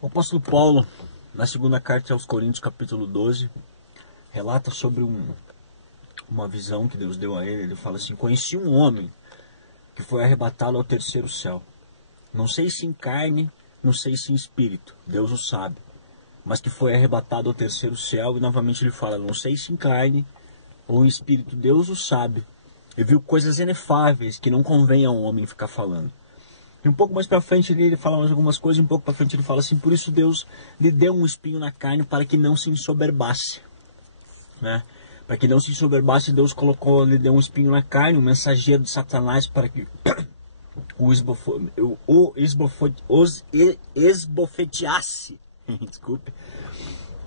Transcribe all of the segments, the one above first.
O apóstolo Paulo, na segunda carta aos Coríntios, capítulo 12, relata sobre uma visão que Deus deu a ele. Ele fala assim: conheci um homem que foi arrebatado ao terceiro céu. Não sei se em carne, não sei se em espírito, Deus o sabe. Mas que foi arrebatado ao terceiro céu. E novamente ele fala: não sei se em carne ou em espírito, Deus o sabe. E viu coisas inefáveis que não convém ao homem ficar falando. E um pouco mais para frente ele fala mais algumas coisas. Um pouco para frente ele fala assim: por isso Deus lhe deu um espinho na carne para que não se ensoberbasse, né? Para que não se ensoberbasse, Deus lhe deu um espinho na carne, um mensageiro de Satanás, para que os esbofeteasse. Desculpe.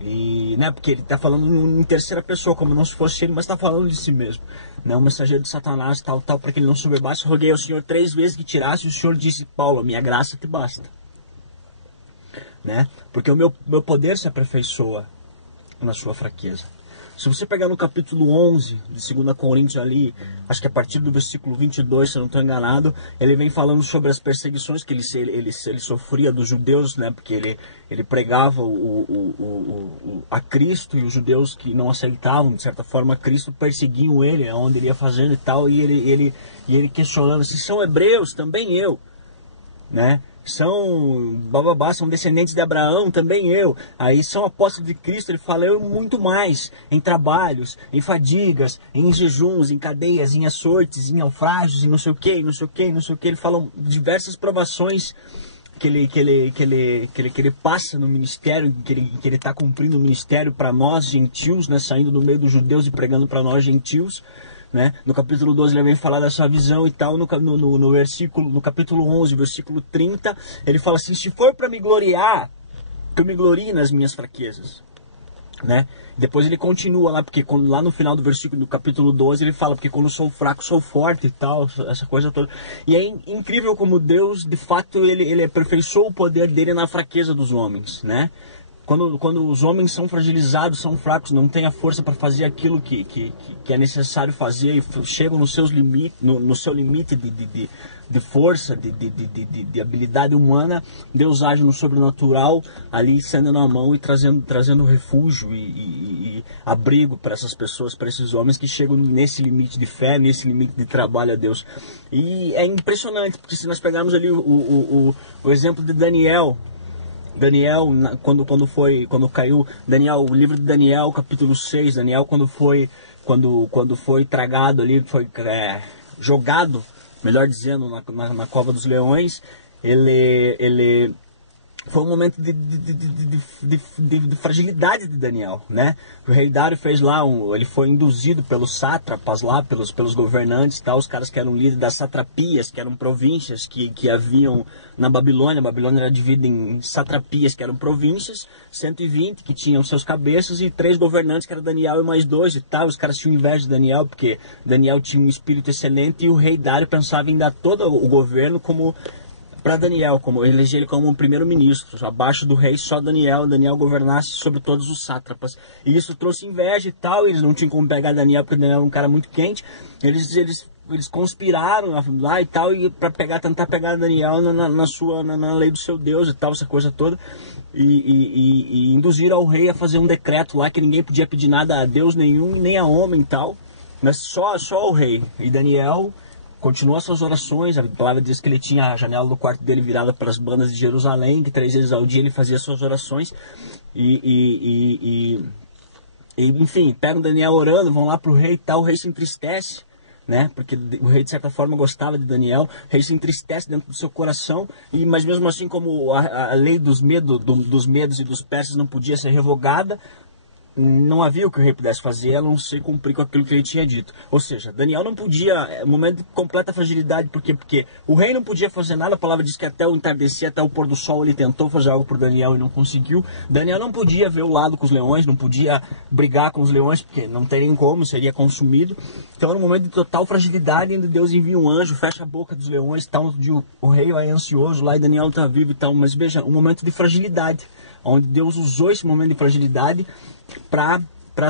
E, né, porque ele está falando em terceira pessoa, como não se fosse ele, mas está falando de si mesmo. Não, um mensageiro de Satanás, tal, para que ele não soberbasse. Roguei ao Senhor 3 vezes que tirasse, e o Senhor disse: Paulo, a minha graça te basta. Né? Porque o meu poder se aperfeiçoa na sua fraqueza. Se você pegar no capítulo 11 de 2 Coríntios ali, acho que a partir do versículo 22, se eu não estou enganado, ele vem falando sobre as perseguições que ele sofria dos judeus, né? Porque ele pregava a Cristo, e os judeus que não aceitavam, de certa forma, Cristo, perseguiam ele, aonde ele ia fazendo e tal, e ele questionando: se são hebreus, também eu, né? São são descendentes de Abraão, também eu. Aí são apóstolos de Cristo, ele fala: eu muito mais, em trabalhos, em fadigas, em jejuns, em cadeias, em açoites, em naufrágios, em não sei o que, não sei o que, não sei o que. Ele fala diversas provações que ele passa no ministério, que ele está cumprindo o ministério para nós gentios, né, saindo do meio dos judeus e pregando para nós gentios. Né? No capítulo 12 ele vem falar dessa visão e tal. No capítulo 11, versículo 30, ele fala assim: se for para me gloriar, que eu me glorie nas minhas fraquezas, né? Depois ele continua lá, porque lá no final do versículo do capítulo 12 ele fala: porque quando sou fraco sou forte e tal, essa coisa toda. E é incrível como Deus, de fato, ele aperfeiçoou o poder dele na fraqueza dos homens, né? Quando os homens são fragilizados, são fracos, não têm a força para fazer aquilo que é necessário fazer, e chegam no seu limite de força, de habilidade humana, Deus age no sobrenatural, ali estendendo a mão e trazendo refúgio e abrigo para essas pessoas, para esses homens que chegam nesse limite de fé, nesse limite de trabalho a Deus. E é impressionante, porque se nós pegarmos ali o exemplo de Daniel, quando caiu Daniel, o livro de Daniel, capítulo 6, Daniel quando foi tragado ali, foi jogado, melhor dizendo, na cova dos leões, ele foi um momento de fragilidade de Daniel, né? O rei Dário fez lá, ele foi induzido pelos sátrapas lá, pelos governantes e tal, os caras que eram líderes das satrapias, que eram províncias que haviam na Babilônia. A Babilônia era dividida em satrapias, que eram províncias, 120 que tinham seus cabeças, e 3 governantes, que eram Daniel e mais 2 e tal. Os caras tinham inveja de Daniel, porque Daniel tinha um espírito excelente, e o rei Dário pensava em dar todo o governo para Daniel, eleger ele como um primeiro-ministro, abaixo do rei só Daniel governasse sobre todos os sátrapas. E isso trouxe inveja e tal, eles não tinham como pegar Daniel, porque Daniel era um cara muito quente. Eles conspiraram lá e tal, e para tentar pegar Daniel na lei do seu Deus e tal, essa coisa toda. E induziram ao rei a fazer um decreto lá que ninguém podia pedir nada a Deus nenhum, nem a homem e tal, mas só ao rei. E Daniel continua suas orações. A palavra diz que ele tinha a janela do quarto dele virada para as bandas de Jerusalém, que 3 vezes ao dia ele fazia suas orações. Enfim, pegam Daniel orando, vão lá para o rei e tal. O rei se entristece, né? Porque o rei, de certa forma, gostava de Daniel. O rei se entristece dentro do seu coração, mas mesmo assim, como a lei dos medos e dos persas não podia ser revogada, não havia o que o rei pudesse fazer a não ser cumprir com aquilo que ele tinha dito. Ou seja, Daniel não podia, momento de completa fragilidade. Por quê? Porque o rei não podia fazer nada. A palavra diz que até o entardecer, até o pôr do sol, ele tentou fazer algo por Daniel e não conseguiu. Daniel não podia ver o lado com os leões, não podia brigar com os leões, porque não teria como, seria consumido. Então, no momento de total fragilidade, ainda Deus envia um anjo, fecha a boca dos leões, tal, o rei é ansioso lá e Daniel está vivo e tal. Mas veja, um momento de fragilidade, onde Deus usou esse momento de fragilidade para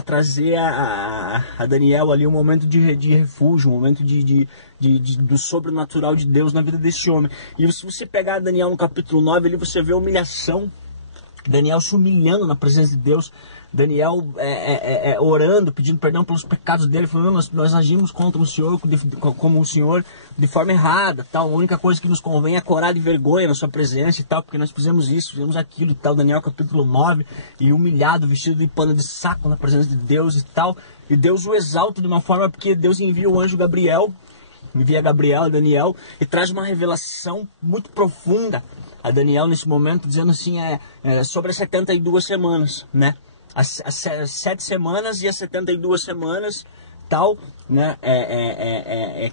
trazer a Daniel ali um momento de refúgio, um momento do sobrenatural de Deus na vida desse homem. E se você pegar Daniel no capítulo 9, ali você vê a humilhação Daniel se humilhando na presença de Deus, Daniel orando, pedindo perdão pelos pecados dele, falando: nós agimos contra o Senhor, como o Senhor, de forma errada, tal. A única coisa que nos convém é corar de vergonha na sua presença e tal, porque nós fizemos isso, fizemos aquilo e tal. Daniel capítulo 9, e humilhado, vestido de pano de saco na presença de Deus e tal. E Deus o exalta de uma forma, porque Deus envia o anjo Gabriel, envia Gabriel a Daniel e traz uma revelação muito profunda a Daniel nesse momento, dizendo assim, sobre as 72 semanas, né? As 7 semanas e as 72 semanas, tal, né?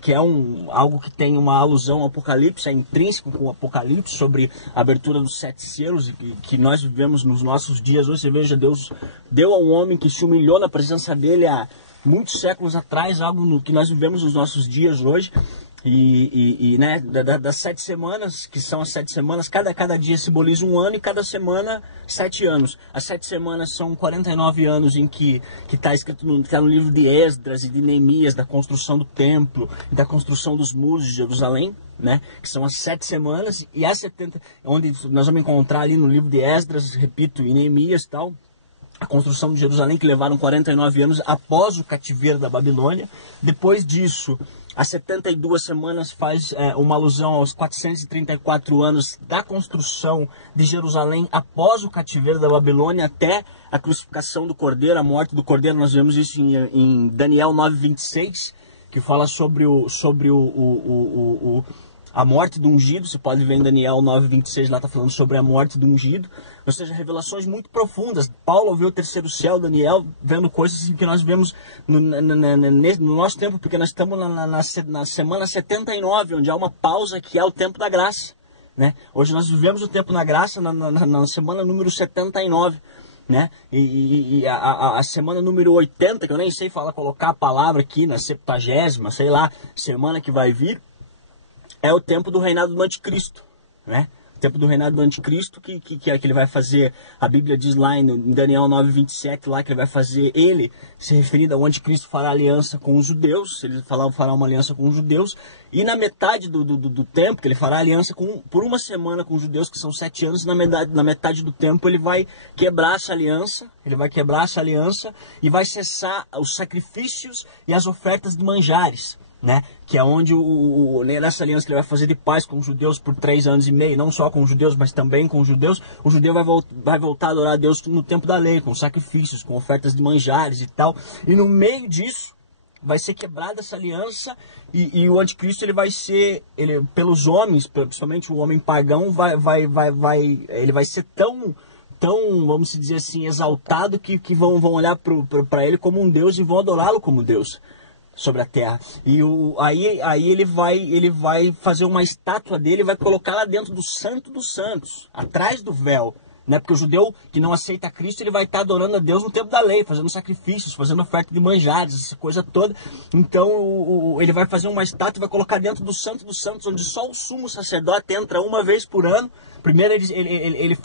Que é algo que tem uma alusão ao Apocalipse, é intrínseco com o Apocalipse, sobre a abertura dos 7 selos, que nós vivemos nos nossos dias hoje. Você veja, Deus deu a um homem que se humilhou na presença dele há muitos séculos atrás, algo que nós vivemos nos nossos dias hoje. Né, das 7 semanas, que são as 7 semanas, cada dia simboliza um ano, e cada semana 7 anos. As 7 semanas são 49 anos em que está escrito no livro de Esdras e de Neemias, da construção do templo e da construção dos muros de Jerusalém, né, que são as 7 semanas, e as 70, onde nós vamos encontrar ali no livro de Esdras, repito, e Neemias e tal, a construção de Jerusalém, que levaram 49 anos após o cativeiro da Babilônia. Depois disso, as 72 semanas faz uma alusão aos 434 anos da construção de Jerusalém após o cativeiro da Babilônia até a crucificação do Cordeiro, a morte do Cordeiro. Nós vemos isso em Daniel 9:26, que fala sobre a morte do ungido. Você pode ver em Daniel 9:26, lá está falando sobre a morte do ungido. Ou seja, revelações muito profundas. Paulo viu o terceiro céu, Daniel vendo coisas que nós vemos no nosso tempo, porque nós estamos na semana 79, onde há uma pausa, que é o tempo da graça, né? Hoje nós vivemos o tempo da graça na semana número 79. Né? E a semana número 80, que eu nem sei colocar a palavra aqui, na 70ª, sei lá, semana que vai vir, é o tempo do reinado do anticristo, né? O tempo do reinado do anticristo, que ele vai fazer, a Bíblia diz lá em Daniel 9:27, lá que ele vai fazer, ele, se referindo ao anticristo, fará aliança com os judeus, ele fará uma aliança com os judeus, e na metade do tempo, que ele fará aliança por uma semana com os judeus, que são 7 anos, na metade do tempo ele vai quebrar essa aliança, e vai cessar os sacrifícios e as ofertas de manjares, né? Que é onde nessa aliança que ele vai fazer de paz com os judeus por 3 anos e meio, não só com os judeus, mas também com os judeus, o judeu vai voltar a adorar a Deus no tempo da lei, com sacrifícios, com ofertas de manjares e tal, e no meio disso vai ser quebrada essa aliança, e o anticristo pelos homens, principalmente o homem pagão, ele vai ser tão, vamos dizer assim, exaltado, que vão olhar para ele como um Deus e vão adorá-lo como Deus sobre a terra. E aí ele vai fazer uma estátua dele e vai colocar lá dentro do Santo dos Santos, atrás do véu, né? Porque o judeu que não aceita Cristo, ele vai estar adorando a Deus no tempo da lei, fazendo sacrifícios, fazendo oferta de manjares, essa coisa toda. Então ele vai fazer uma estátua e vai colocar dentro do Santo dos Santos, onde só o sumo sacerdote entra uma vez por ano. Primeiro ele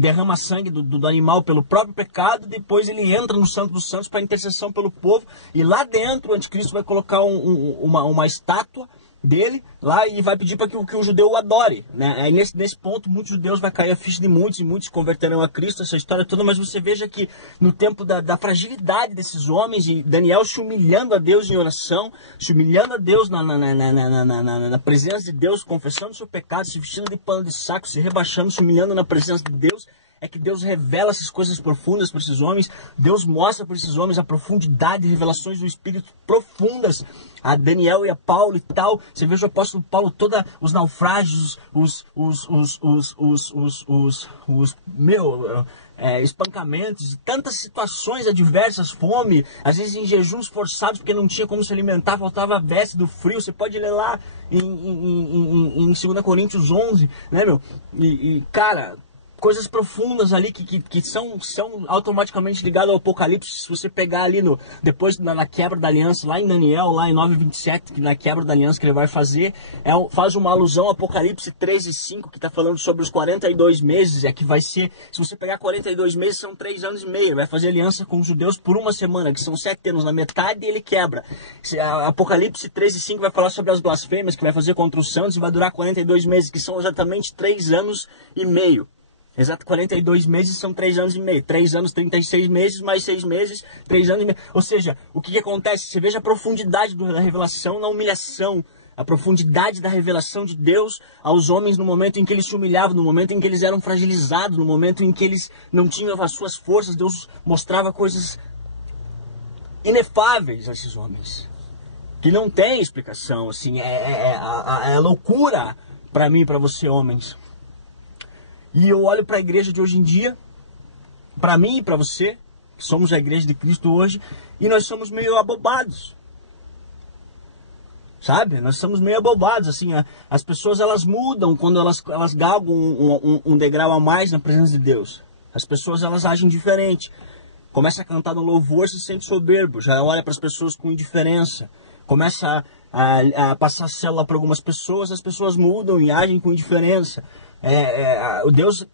derrama sangue do animal pelo próprio pecado, depois ele entra no Santo dos Santos para intercessão pelo povo, e lá dentro o anticristo vai colocar uma estátua dele lá e vai pedir para que o judeu o adore, né? Aí nesse ponto muitos judeus vai cair a ficha de muitos, e muitos se converterão a Cristo, essa história toda. Mas você veja que no tempo da fragilidade desses homens, e Daniel se humilhando a Deus em oração, se humilhando a Deus na presença de Deus, confessando o seu pecado, se vestindo de pano de saco, se rebaixando, se humilhando na presença de Deus, é que Deus revela essas coisas profundas para esses homens. Deus mostra para esses homens a profundidade, revelações do Espírito profundas a Daniel e a Paulo e tal. Você veja o apóstolo Paulo, todos os naufrágios, espancamentos, tantas situações adversas, fome, às vezes em jejuns forçados porque não tinha como se alimentar, faltava veste do frio. Você pode ler lá em 2 Coríntios 11, né, meu? Cara, coisas profundas ali que são automaticamente ligadas ao Apocalipse. Se você pegar ali depois na quebra da aliança, lá em Daniel, lá em 9:27, que na quebra da aliança que ele vai fazer, faz uma alusão ao Apocalipse 3:5, que está falando sobre os 42 meses, que vai ser, se você pegar 42 meses, são 3 anos e meio, ele vai fazer aliança com os judeus por uma semana, que são 7 anos, na metade ele quebra. Apocalipse 3:5 vai falar sobre as blasfêmias que vai fazer contra os santos, e vai durar 42 meses, que são exatamente 3 anos e meio. Exato, 42 meses são 3 anos e meio. 3 anos, 36 meses, mais 6 meses, 3 anos e meio. Ou seja, o que acontece? Você veja a profundidade da revelação na humilhação. A profundidade da revelação de Deus aos homens no momento em que eles se humilhavam, no momento em que eles eram fragilizados, no momento em que eles não tinham as suas forças. Deus mostrava coisas inefáveis a esses homens, que não tem explicação, assim, é loucura para mim e para você, homens. E eu olho para a igreja de hoje em dia, para mim e para você, que somos a igreja de Cristo hoje, e nós somos meio abobados. Sabe? Nós somos meio abobados, assim, as pessoas elas mudam quando elas galgam um degrau a mais na presença de Deus. As pessoas elas agem diferente. Começa a cantar no louvor, se sente soberbo, já olha para as pessoas com indiferença. Começa a passar a célula para algumas pessoas, as pessoas mudam e agem com indiferença. O Deus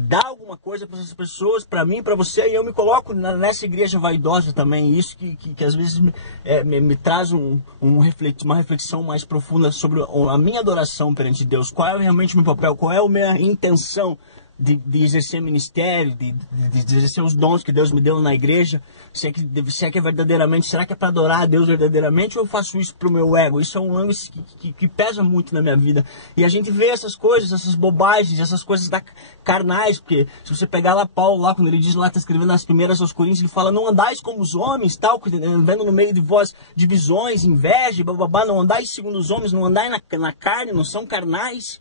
dá alguma coisa para essas pessoas, para mim, para você, e eu me coloco nessa igreja vaidosa também. Isso que às vezes me traz uma reflexão mais profunda sobre a minha adoração perante Deus. Qual é realmente o meu papel, qual é a minha intenção de exercer ministério, de exercer os dons que Deus me deu na igreja. Se é que é verdadeiramente, será que é para adorar a Deus verdadeiramente, ou eu faço isso pro meu ego? Isso é um lance que pesa muito na minha vida. E a gente vê essas coisas, essas bobagens, essas coisas carnais, porque se você pegar lá Paulo, lá quando ele diz lá, está escrevendo nas primeiras aos Coríntios, ele fala, não andais como os homens, tal, vendo no meio de vós divisões, inveja, bababá, não andais segundo os homens, não andai na carne, não são carnais.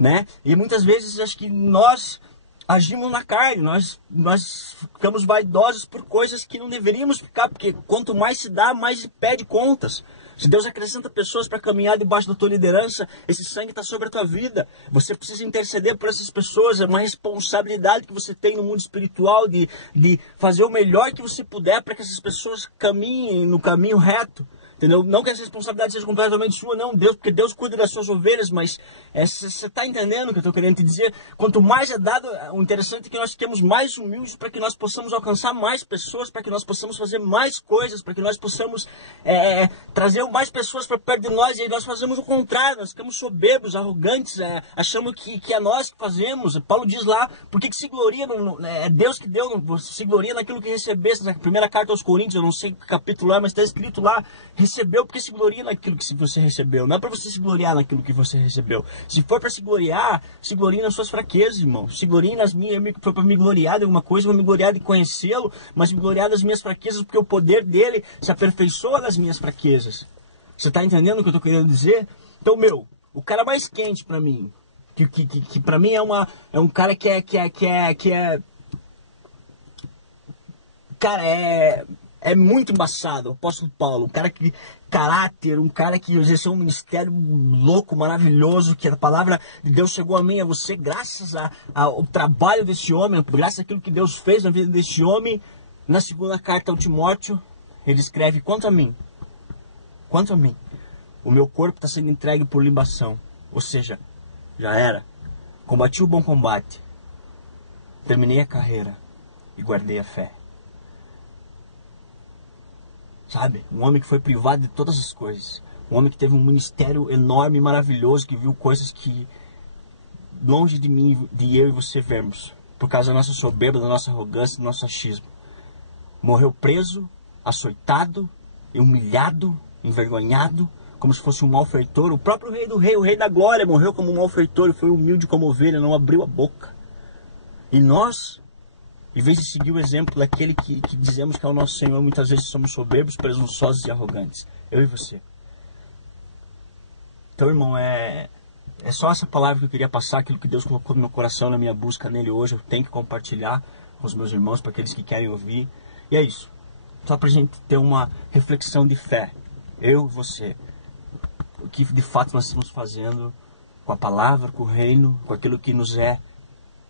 Né? E muitas vezes acho que nós agimos na carne, nós ficamos vaidosos por coisas que não deveríamos ficar, porque quanto mais se dá, mais se pede contas. Se Deus acrescenta pessoas para caminhar debaixo da tua liderança, esse sangue está sobre a tua vida. Você precisa interceder por essas pessoas, é uma responsabilidade que você tem no mundo espiritual de fazer o melhor que você puder para que essas pessoas caminhem no caminho reto. Entendeu? Não que essa responsabilidade seja completamente sua, não, Deus, porque Deus cuida das suas ovelhas, mas você está entendendo o que eu estou querendo te dizer? Quanto mais é dado, o interessante é que nós fiquemos mais humildes para que nós possamos alcançar mais pessoas, para que nós possamos fazer mais coisas, para que nós possamos trazer mais pessoas para perto de nós, e aí nós fazemos o contrário, nós ficamos soberbos, arrogantes, achamos que é nós que fazemos. Paulo diz lá, por que se gloria, é Deus que deu, se gloria naquilo que recebeste, na primeira carta aos Coríntios, eu não sei que capítulo é, mas está escrito lá, recebeu porque se gloria naquilo que você recebeu. Não é para você se gloriar naquilo que você recebeu. Se for para se gloriar, se glorie nas suas fraquezas, irmão. Se glorie nas minhas. Foi para me gloriar de alguma coisa, eu vou me gloriar de conhecê-lo, mas me gloriar das minhas fraquezas, porque o poder dele se aperfeiçoa nas minhas fraquezas. Você está entendendo o que eu estou querendo dizer? Então, o cara mais quente para mim, que para mim é um cara que é cara, é muito embaçado, o apóstolo Paulo, um cara que caráter, um cara que exerceu um ministério louco, maravilhoso, que a palavra de Deus chegou a mim, a você, graças ao trabalho desse homem, graças àquilo que Deus fez na vida desse homem. Na segunda carta ao Timóteo, ele escreve, quanto a mim, o meu corpo está sendo entregue por libação, ou seja, já era, combati o bom combate, terminei a carreira e guardei a fé. Sabe? Um homem que foi privado de todas as coisas. Um homem que teve um ministério enorme e maravilhoso, que viu coisas que longe de mim, de eu e você vermos, por causa da nossa soberba, da nossa arrogância, do nosso achismo. Morreu preso, açoitado, humilhado, envergonhado, como se fosse um malfeitor. O próprio rei do rei, o rei da glória, morreu como um malfeitor, foi humilde como ovelha, não abriu a boca. E nós, em vez de seguir o exemplo daquele que dizemos que é o nosso Senhor, muitas vezes somos soberbos, presunçosos e arrogantes. Eu e você. Então, irmão, é só essa palavra que eu queria passar, aquilo que Deus colocou no meu coração, na minha busca nele hoje. Eu tenho que compartilhar com os meus irmãos, para aqueles que querem ouvir. E é isso. Só para a gente ter uma reflexão de fé. Eu e você. O que de fato nós estamos fazendo com a palavra, com o reino, com aquilo que nos é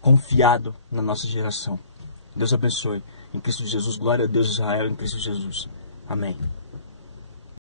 confiado na nossa geração. Deus abençoe. Em Cristo Jesus, glória a Deus, Israel, em Cristo Jesus. Amém.